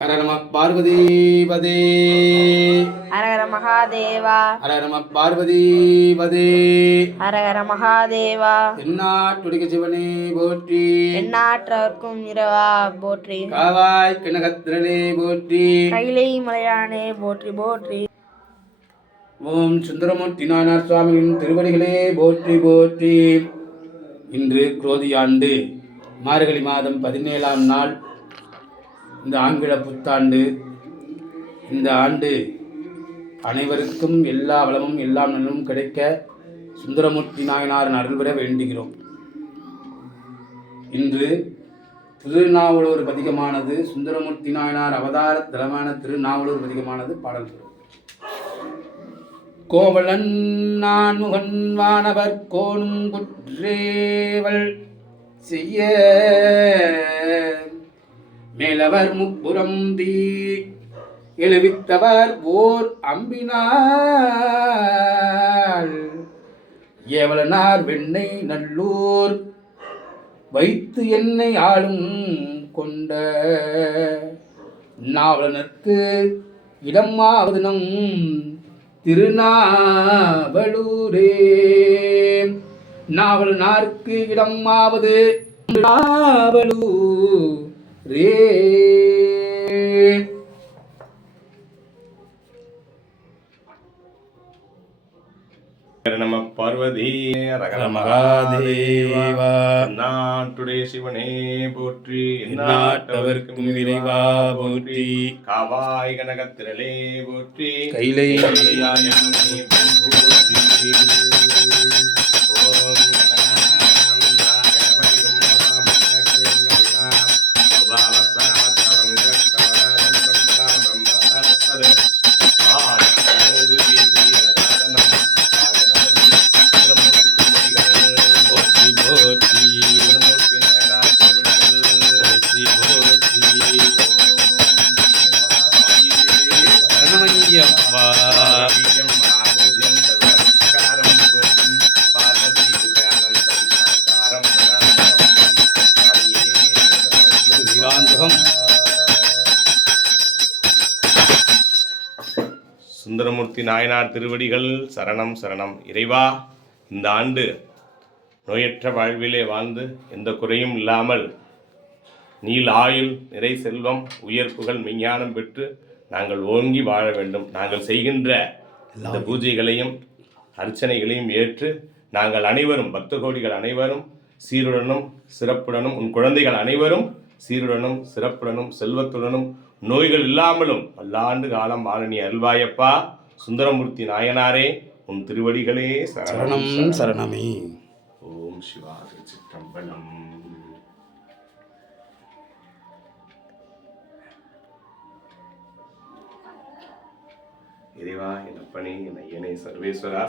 ஹர நம பார்வதிபதே. ஹரஹர மகாதேவா. ஹர நம பார்வதிபதே. ஹரஹர மகாதேவா. எந்நாட்டுடைய சிவனே போற்றி, எந்நாட்டவர்க்கும் இரவா போற்றி, காவாய் கனகத்திரளே போற்றி, கைலை மலையானே போற்றி போற்றி. ஓம் சுந்தரமூர்த்தி நாயனார் சுவாமியின் திருவடிகளே போற்றி போற்றி. இன்று குரோதி ஆண்டு மார்கழி மாதம் 17ஆம் நாள். இந்த ஆங்கில புத்தாண்டு. இந்த ஆண்டு அனைவருக்கும் எல்லா வளமும் எல்லா நலமும் கிடைக்க சுந்தரமூர்த்தி நாயனாரின் அருள் பெற வேண்டுகிறோம். இன்று திருநாவலூர் பதிகமானது, சுந்தரமூர்த்தி நாயனார் அவதார தலமான திருநாவலூர் பதிகமானது பாடல்கிறோம். கோவலன் நான் முகன் வானவர் கோணும் குற்றேவல் செய்ய மேலவர் முப்புறம் தீ எழுவித்தவர் ஓர் அம்பினாள் ஏவலனார் வெண்ணை நல்லூர் வைத்து என்னை ஆளும் கொண்ட நாவலனுக்கு இடமாவது நம் திருநாவலூரே. நாவலனார்க்கு இடமாவது நாவலூர் ரே. நம பார்வதி. ஹர மகாதேவா. நாட்டுடைய சிவனே போற்றி, நாட்டவர்க்கும் இறைவா போற்றி, காவாய் கனகத்திரளே போற்றி, கைலை மலையாய போற்றி. ஓம் சுந்தரமூர்த்தி நாயனார் திருவடிகள் சரணம் சரணம். இறைவா, இந்த ஆண்டு நோயற்ற வாழ்விலே வாழ்ந்து எந்த குறையும் இல்லாமல் நீள் ஆயுள், நிறை செல்வம், உயர் புகழ், மெஞ்ஞானம் பெற்று நாங்கள் ஓங்கி வாழ வேண்டும். நாங்கள் செய்கின்ற இந்த பூஜைகளையும் அர்ச்சனைகளையும் ஏற்று நாங்கள் அனைவரும், பக்த கோடிகள் அனைவரும் சீருடனும் சிறப்புடனும், உன் குழந்தைகள் அனைவரும் சீருடனும் சிறப்புடனும் செல்வத்துடனும் நோய்கள் இல்லாமலும் பல்லாண்டு காலம் வாழ நீ அருள்வாயப்பா. சுந்தரமூர்த்தி நாயனாரே, உன் திருவடிகளே சரணம் சரணமே. ஓம் சிவா சிற்றம்பலம். இறைவா, என் அப்பனே, என் ஐயனே, சர்வேஸ்வரா.